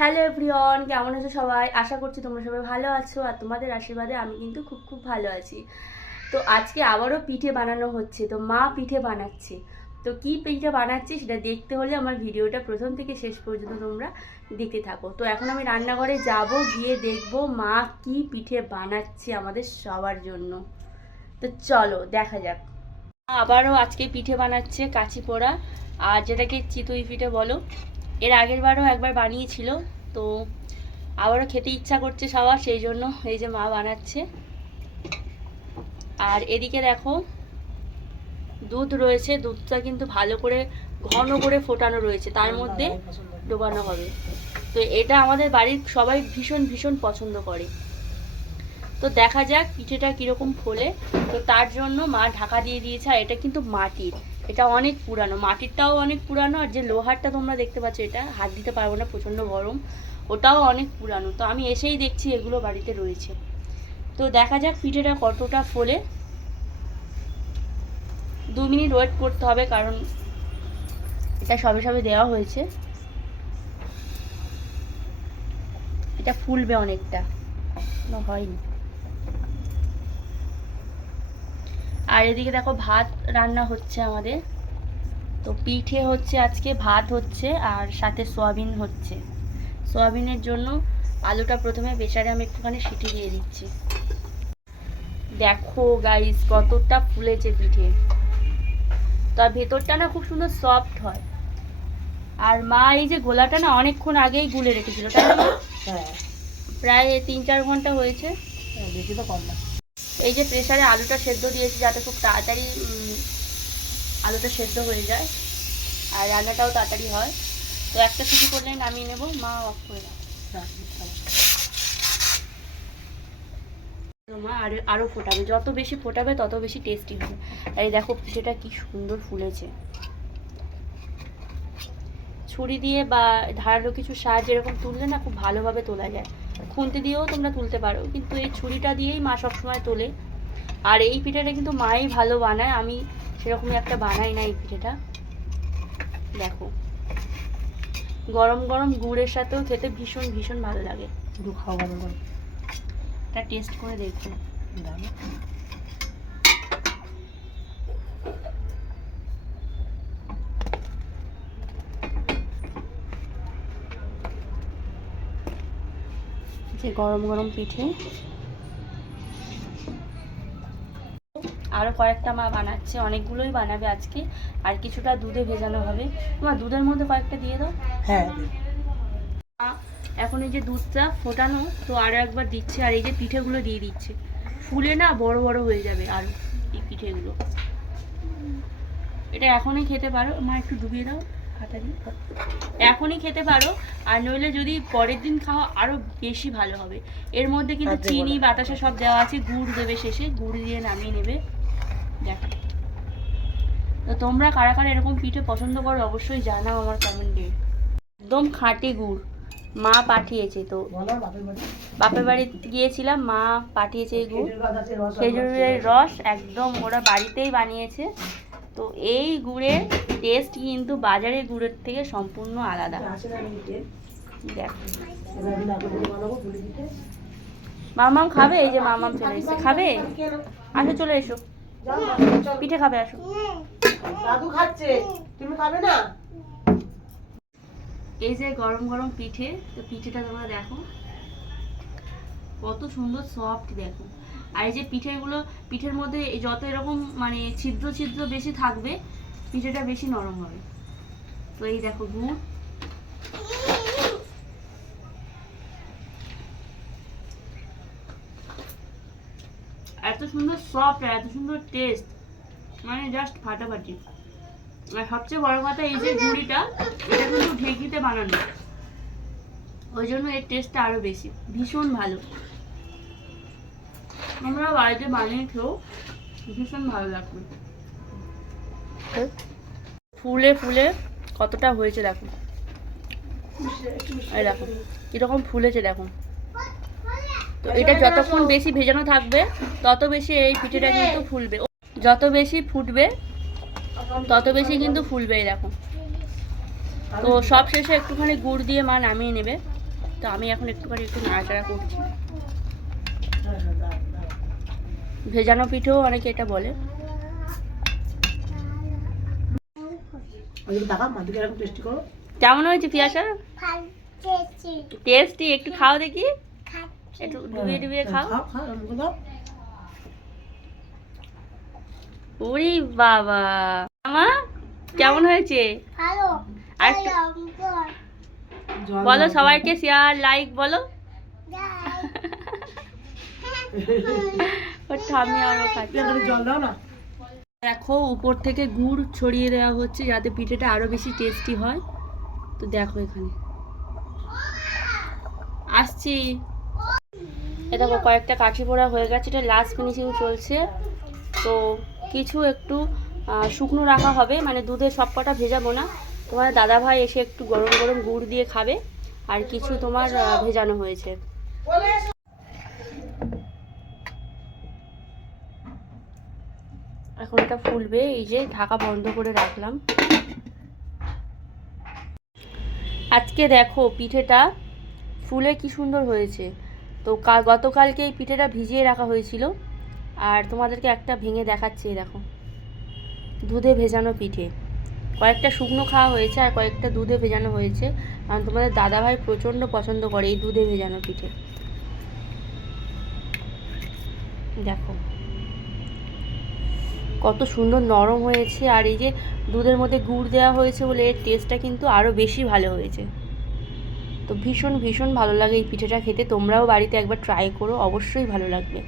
Hello everyone, কেমন আছো সবাই? আশা করছি তোমরা সবাই ভালো আছো আর তোমাদের আশীর্বাদে আমি কিন্তু খুব খুব ভালো আছি। তো আজকে আবারও পিঠে বানানো হচ্ছে, তো মা পিঠে বানাচ্ছে। তো কি পিঠে বানাচ্ছে সেটা দেখতে হলে আমার ভিডিওটা প্রথম থেকে শেষ পর্যন্ত তোমরা দেখতে থাকো। তো এখন আমি রান্নাঘরে যাব, গিয়ে দেখবো মা কি পিঠে বানাচ্ছে আমাদের সবার জন্য। তো চলো দেখা যাক। আবারও আজকে পিঠে বানাচ্ছে কাঁচি পোড়া, আর যেটাকে চিতই পিঠে বলো। এর আগের বারও একবার বানিয়েছিল, তো আবারও খেতে ইচ্ছা করছে সবার, সেই জন্য এই যে মা বানাচ্ছে। আর এদিকে দেখো দুধ রয়েছে, দুধটা কিন্তু ভালো করে ঘন করে ফোটানো রয়েছে, তার মধ্যে ডোবানো হবে। তো এটা আমাদের বাড়ির সবাই ভীষণ ভীষণ পছন্দ করে। তো দেখা যাক পিঠেটা কীরকম ফোলে। তো তার জন্য মা ঢাকা দিয়ে দিয়েছে। আর এটা কিন্তু মাটির, এটা অনেক পুরানো, মাটিরটাও অনেক পুরানো। আর যে লোহারটা তোমরা দেখতে পাচ্ছ, এটা হাত দিতে পারবো না, প্রচণ্ড গরম, ওটাও অনেক পুরানো। তো আমি এসেই দেখছি এগুলো বাড়িতে রয়েছে। তো দেখা যাক পিঠেটা কতটা ফোলে। 2 মিনিট ওয়েট করতে হবে, কারণ এটা সবে সবে দেওয়া হয়েছে, এটা ফুলবে অনেকটা, হয়নি। আর এদিকে দেখো ভাত রান্না হচ্ছে আমাদের। তো পিঠে হচ্ছে আজকে, ভাত হচ্ছে, আর সাথে সয়াবিন হচ্ছে। সয়াবিনের জন্য আলুটা প্রথমে প্রেসারে আমি একটুখানি সিটি দিয়ে দিচ্ছি। দেখো গাইস কতটা ফুলেছে পিঠে, তার ভেতরটা না খুব সুন্দর সফট হয়। আর মা এই যে গোলাটা না অনেকক্ষণ আগেই গুলে রেখেছিল, তাই না? হ্যাঁ, প্রায় 3-4 ঘন্টা হয়েছে, বেশি তো কম না। এই যে প্রেসারে আলুটা সেদ্ধ দিয়েছি যাতে খুব তাড়াতাড়ি আলুটা সেদ্ধ হয়ে যায় আর রান্নাটাও তাড়াতাড়ি হয়। তো একটা সিটি করলে নামিয়ে নেব, মা অফ করে দাও। মা আরও ফোটাবে, যত বেশি ফোটাবে তত বেশি টেস্টি হবে। আর এই দেখো পিঠেটা কি সুন্দর ফুলেছে। ছুরি দিয়ে বা ধারালো কিছু সাহায্যে এরকম তুললে না খুব ভালোভাবে তোলা যায়। খুন্তি দিয়েও তোমরা তুলতে পারো, কিন্তু এই ছুরিটা দিয়েই মা সবসময় তোলে। আর এই পিঠেটা কিন্তু মাই ভালো বানায়, আমি সেরকমই একটা বানাই না এই পিঠেটা। দেখো গরম গরম গুড়ের সাথেও খেতে ভীষণ ভীষণ ভালো লাগে। শুধু খাওয়া ভালো, এটা টেস্ট করে দেখুন। যে গরম গরম পিঠে আরও কয়েকটা মা বানাচ্ছে, অনেকগুলোই বানাবে আজকে। আর কিছুটা দুধে ভেজানো হবে। তোমার দুধের মধ্যে কয়েকটা দিয়ে দাও। হ্যাঁ, এখন এই যে দুধটা ফোটানো, তো আরও একবার দিচ্ছে। আর এই যে পিঠেগুলো দিয়ে দিচ্ছে, ফুলে না বড় বড় হয়ে যাবে আর এই পিঠেগুলো। এটা এখনই খেতে পারো, মা একটু ডুবিয়ে দাও হাতা দিয়ে, এখনই খেতে পারো। আর নইলে যদি পরের দিন খাও আরও বেশি ভালো হবে। এর মধ্যে কিন্তু চিনি বাতাসা সব দেওয়া আছে, গুড় দেবে শেষে, গুড় দিয়ে নামিয়ে নেবে। দেখো, তো তোমরা কারা কারা এরকম পিঠে পছন্দ করো অবশ্যই জানাও আমার কমেন্টে। একদম খাঁটি গুড় মা পাঠিয়েছে। তো বাপের বাড়ি গিয়েছিলাম, মা পাঠিয়েছে এই গুড়, খেজুরের রস, একদম ওরা বাড়িতেই বানিয়েছে। তো এই গুড়ের টেস্ট কিন্তু বাজারের গুড়ের থেকে সম্পূর্ণ আলাদা। দেখ মামাম খাবে, এই যে মামাম চলে এসেছে, খাবে? আসো চলে এসো, পিঠে খাবে, আসো। দাদু খাচ্ছে, তুমি খাবে না? এই যে গরম গরম পিঠে, তো পিঠেটা তোমরা দেখো কত সুন্দর সফট, দেখো। আর এই যে পিঠের মধ্যে যত এরকম মানে ছিদ্র ছিদ্র বেশি থাকবে, পিঠেটা বেশি নরম হবে। তো এই দেখো গুড়, এত সুন্দর সফট আর এত সুন্দর টেস্ট, মানে জাস্ট ফাটাফাটি। আর সবচেয়ে বড় কথা, এই যে গুড়িটা, এটা কিন্তু ঢেঁকিতে বানানো, ওই জন্য এর টেস্টটা আরো বেশি, ভীষণ ভালো। আমরা বাড়িতে বানিয়ে খেয়েও ভীষণ ভালো লাগবে। ফুলে ফুলে কতটা হয়েছে দেখো, এই দেখো কিরকম ফুলেছে দেখো। তো এটা যতক্ষণ বেশি ভেজানো থাকবে তত বেশি এই পিঠেটা কিন্তু ফুলবে, যত বেশি ফুটবে তত বেশি কিন্তু ফুলবে। এই দেখো, তো সব শেষে একটুখানি গুড় দিয়ে মা নামিয়ে নেবে। তো আমি এখন একটুখানি একটু নাড়াচাড়া করছি। ভেজানো পিঠেও অনেকে এটা বলে। কেমন হয়েছে পিয়াসা? টেস্টি, একটু খাও দেখি, একটু ডুবিয়ে ডুবিয়ে খাও। ওরে বাবা, মামা কেমন হয়েছে? আর বলো সবাইকে, শেয়ার লাইক বলো। ওর ঠাম্মি আরো খাচ্ছে। জল দাও না। দেখো উপর থেকে গুড় ছড়িয়ে দেওয়া হচ্ছে যাতে পিঠেটা আরো বেশি টেস্টি হয়। তো দেখো এখানে আসছি। এ দেখো কয়েকটা কাঠি পোড়া হয়ে গেছে, এটা লাস্ট ফিনিশিং চলছে। তো কিছু একটু শুকনো রাখা হবে, মানে দুধে সব কটা ভেজাবো না। তোমার দাদাভাই এসে একটু গরম গরম গুড় দিয়ে খাবে, আর কিছু তোমার ভেজানো হয়েছে। এখন এটা ফুলবে, এই যে ঢাকা বন্ধ করে রাখলাম। আজকে দেখো পিঠেটা ফুলে কি সুন্দর হয়েছে। তো গতকালকে এই পিঠেটা ভিজিয়ে রাখা হয়েছিল, আর তোমাদেরকে একটা ভেঙে দেখাচ্ছি। দেখো দুধে ভেজানো পিঠে, কয়েকটা শুকনো খাওয়া হয়েছে আর কয়েকটা দুধে ভেজানো হয়েছে, কারণ তোমাদের দাদাভাই প্রচণ্ড পছন্দ করে এই দুধে ভেজানো পিঠে। দেখো কত সুন্দর নরম হয়েছে, আর এই যে দুধের মধ্যে গুড় দেওয়া হয়েছে বলে এর টেস্টটা কিন্তু আরও বেশি ভালো হয়েছে। তো ভীষণ ভীষণ ভালো লাগে এই পিঠেটা খেতে। তোমরাও বাড়িতে একবার ট্রাই করো, অবশ্যই ভালো লাগবে।